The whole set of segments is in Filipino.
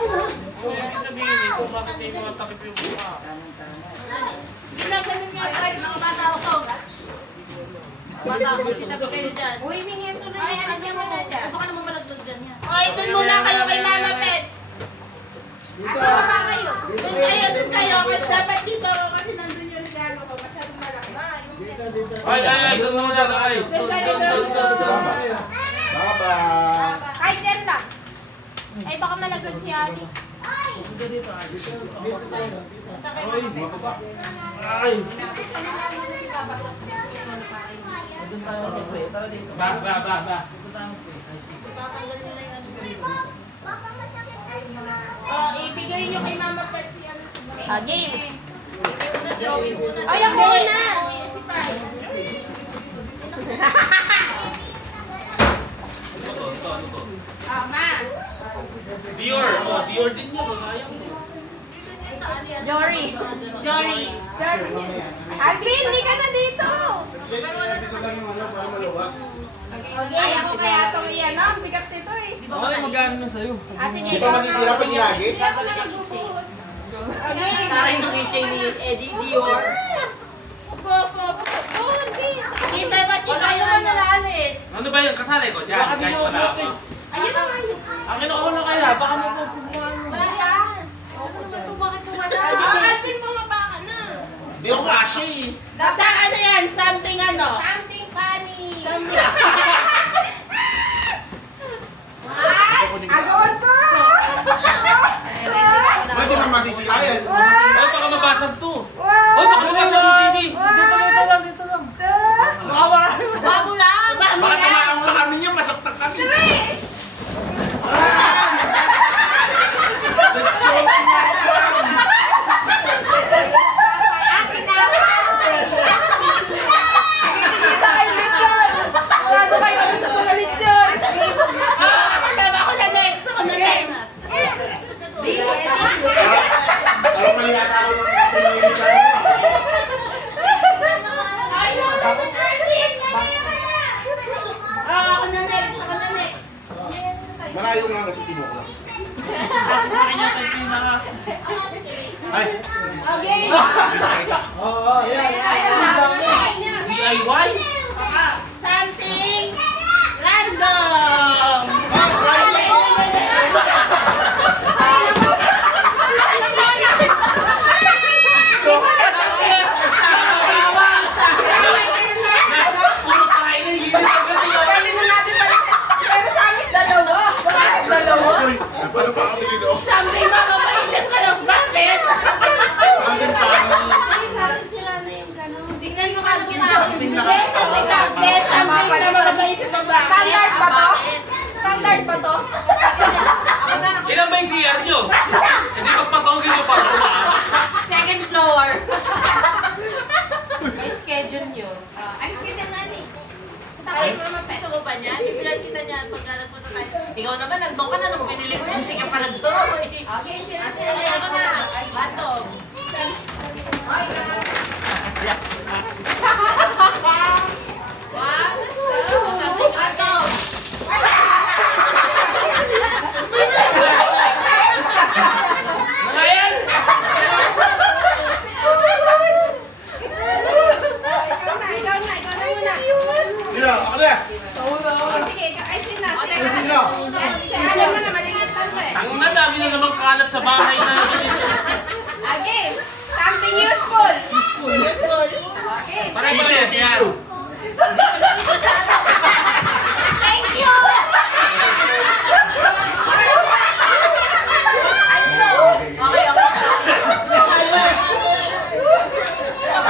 Sabihin eh, kung bakit may mga takip yung mukha. Ginaganon nga tayo, mga bata ako. Bata ako, sinabi kayo dyan. Uy, mingin ko na Ay, yan. alis mo na dyan. Baka naman malagdag dyan yan. Ay, doon muna kayo kay Mama Pet. Dito. Doon kayo. Kasi dapat dito kasi nandun yung regalo ko. Masyadong malaki. Dito. Ay, doon naman dyan, ay. Bye-bye. Ay, dyan lang. Ay, baka malagad si Ali. Ay. Ba. Tatanggal nila yung nasa Oh, ibigay nyo kay Mama Pet si ano si Pai. Game. Ay, Ay, ako na. Si Pai. Ito. Ma. Dior. Oh, Dior din yun. Sayang. Jory. Jory. Alvin, hindi ka na dito. Dito lang yung ano, para maluwag. Ay, ako kaya itong iyan. Ang bigat nito eh. Ako na magano na sa'yo. Sige. Di ba masisira pag nilagis? Hindi ako na magbubuhos. Taray ng keychain ni Eddie Dior. Po. Kita ba Wala naman na naalit. Ano ba yung kasali ko? Diyan, kahit wala ako. Ayun ang ayun. Akin ako na kaya, baka mapupuntahan mo. Wala siya. Ito bakit wala? Alvin, bumaba ka na. Di ako kasya eh. Nasa ano yan? Something ano? Something funny. Agawad pa! Pwede naman masisira yan. Ay, baka mabasag to. Ay, baka mabasag yung TV. Dito lang. Bago lang. Baka tamaan pa kami niyo, masaktan kami. Nag-shopping na ako. Kita kayo lechon! Wala kayo ano sa mga lechon! Ako na next. Ako na next. Di, Eddie. Alam mali ata ako nung pinili sa ano. Ay, Alvin, mamaya ka na. Ako na next. Malayo nga kasi tinuko lang. Ay, Okay. kita. DIY? Something random. Puro tayo na yun. Pwede na natin balik. Pero sa amin, dalawa. Bakit dalawa? Uy, paano pa kasi dito? Something makapaisip ka lang. Bakit? Something funny. Ay, sa amin sila na yung gano'n. Tingnan mo ka Something nakakatawa. Best, something na makapaisip ka ba? Standard ba to? Standard ba to? Ilan ba yung CR nyo? Hindi pagpatongin nyo para tumaas. Second floor. May schedule yun. Ano schedule na ni? Ay, gusto mo ba niyan? Ibilan kita niyan pag nagpunta tayo. Ikaw naman, nandun ka na nung binili mo yan. Hindi ka pa nagturo eh. Okay, sila Ay, ako na. Ay, bato. Something bato. Mga yan! Ikaw na muna. Sino? Ako na. Sige, ay sina. Sino? Ano mo na, maliit lang to eh. Ang nadami na naman kalat sa bahay na yun. Okay, something useful. Useful. Okay. Tissue, tissue. Thank you!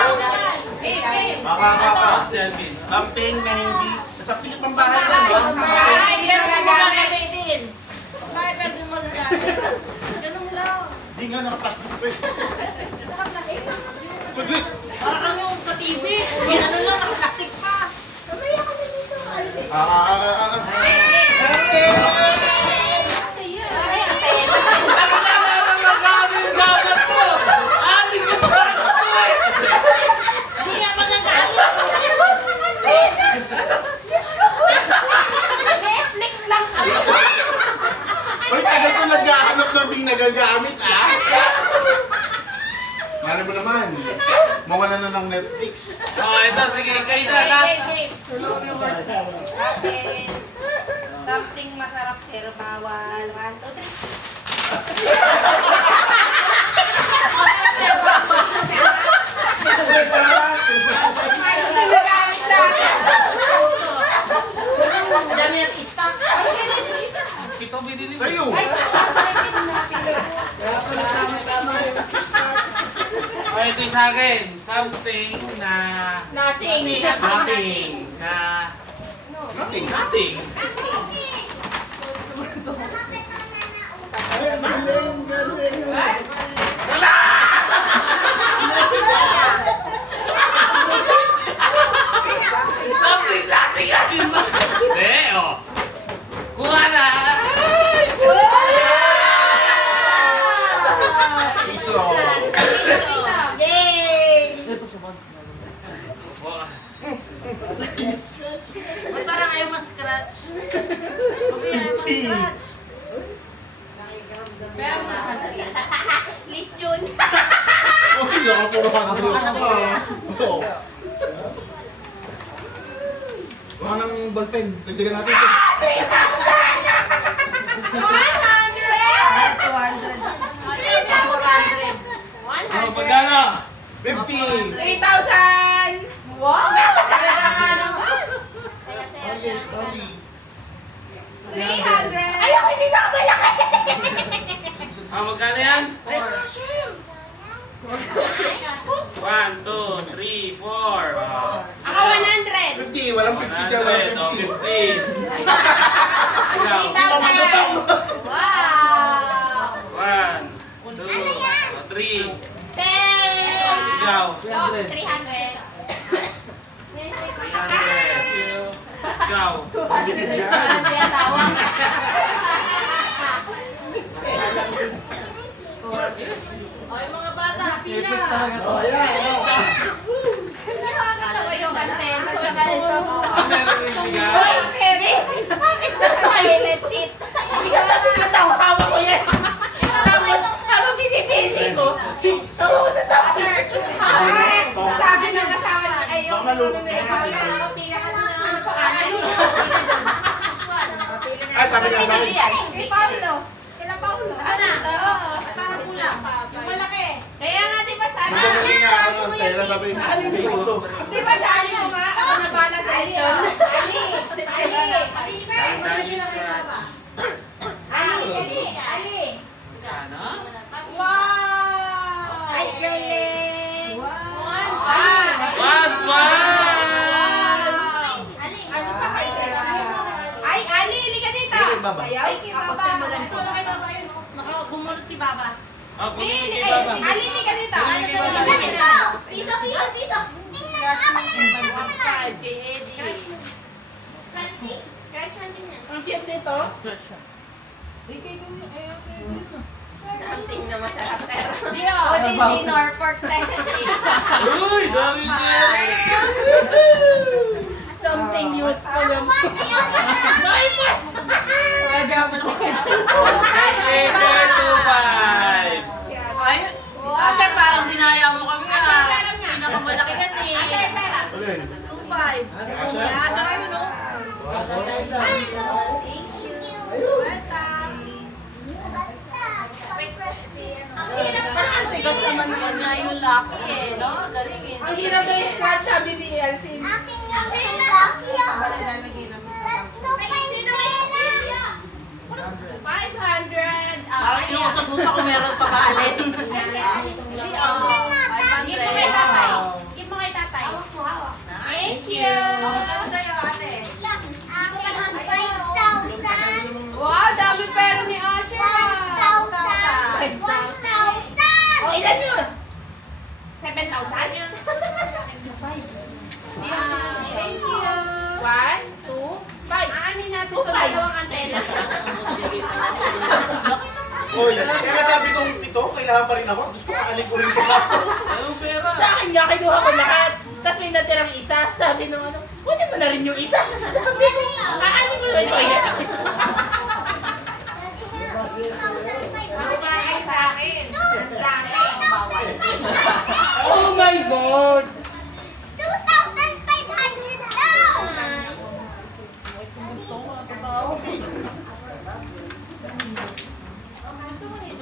Okay, Makakapa. Selfie. Something na hindi. Sa pilit pang bahay lang, no? Ay, pero mo gagamitin. Bakit pwede mo gagamitin? Ganun lang. Hindi nga nakaplastic pa eh. Saglit. Parang yung sa TV. Ganun lang, naka-plastic pa. Hindi nga magagamit. Netflix lang kami. Uy, tagal ko naghahanap ng di nagagamit, ah. Mali mo naman. Mawala na ng Netflix. Oh, ito, sige, kayo na, last. Akin. Something masarap pero bawal. 1, 2, 3. Dami ng stock. Ay, kailan yung isa? Ito, binili mo. Sa'yo. Ay, Oh, ito yung sa akin. Something na... Nothing. Nothing. Na... Nothing. Nothing. Something nothing ka din ba? Hindi, oh. Kuha na. Piso. Yay! Oh, Ba't parang ayaw mas-scratch? Bakit ayaw mas-scratch? Pero Lechon. Uy, naka 400 pa. Oo. Mga ng ballpen. Dagdagan natin ito. 400. oh, magkano? 50. 3,000! Wow! Oh, yes, Tony. 300! Ay, ako hindi nakabalaki! Ah, magkano yan? 1, 2, 3, 4. Ako 100! 50. Walang 50 dyan. Walang 100, oh, 50. 50. Ikaw. 3,000! Wow! 1, 2, 3. 10! Ikaw. Oh, 300! 300. Ikaw. Parang may asawa. Okay, mga bata, pila. Nakakatawa yung antena sa ganito. Ah, meron rin bigay. Hoy, Kerry! Bakit naka-toilet seat? Hindi ka sabi ko tawa, hawak ko yan. Tapos, habang pinipili ko, tawa ko na tawa. Sabi ng asawa niya, ayaw ko na pila ka na ano pa Ah, sabi nga sa akin. Kay Paulo. Kila Paulo. Ano? Oo. Para kulang. Yung malaki. Kaya nga, di ba sabi? Magdamali nga ako sa tela. Sabi, hindi ko ito. Di ba sabi mo nga, ako na bala sa inyo? Ali! Ali! Ano? Wow! Ay, galing! One pa! 1, 1. Ano pa kayo? Ay, Ali, hindi ka dito! Hindi, Baba. Ayaw? Ay, kay Baba. Ito na kay Baba yun. Bumulot si Baba. Oh, Ali, kunin kay Baba. Ali, hindi ka dito! Kunin kay Baba. Piso, piso, piso! Scratch mo yung 1.5 kay Eddie. Scratch natin yan. Ang cute nito. Something na masarap pero... Di, oh. O, di Norfolk tayo. Uy, dami niya. Something useful yung... Kaya mo naman kasi. Okay, 4, 2, 5. Ay, Asher, parang dinaya mo kami pinakamalaki yan eh. Asher, pera. Alin? 2.5. Asher, ayun o. Thank you. Welcome. Ang hirap pa ang tigas naman Yun naman. nga yung lucky eh, no? Galing eh. Ang hirap na yung scratch, sabi ni Elsie. Sino kaya? 500. Parang inuusap mo pa kung meron pa baalin. Hindi, oh. 500. Give mo kay tatay. Hawak mo, hawak. Thank you. Ano sa'yo, ate? Wow, dami pera ni Asher. Oh, ilan yun? 7,000? Thank you. 1, 2, 5. Aanin natin ito dalawang antena. Uy, kaya sabi kong ito, kailangan pa rin ako. Diyos ko, kakalig ko rin ito. Anong pera? Sa akin nga, kinuha ko lahat. Tapos may natirang isa. Sabi nung ano, kunin mo na rin yung isa. Sabi ko, aanin mo na ito. Bumagay sa akin. Ang dami. Oh my God!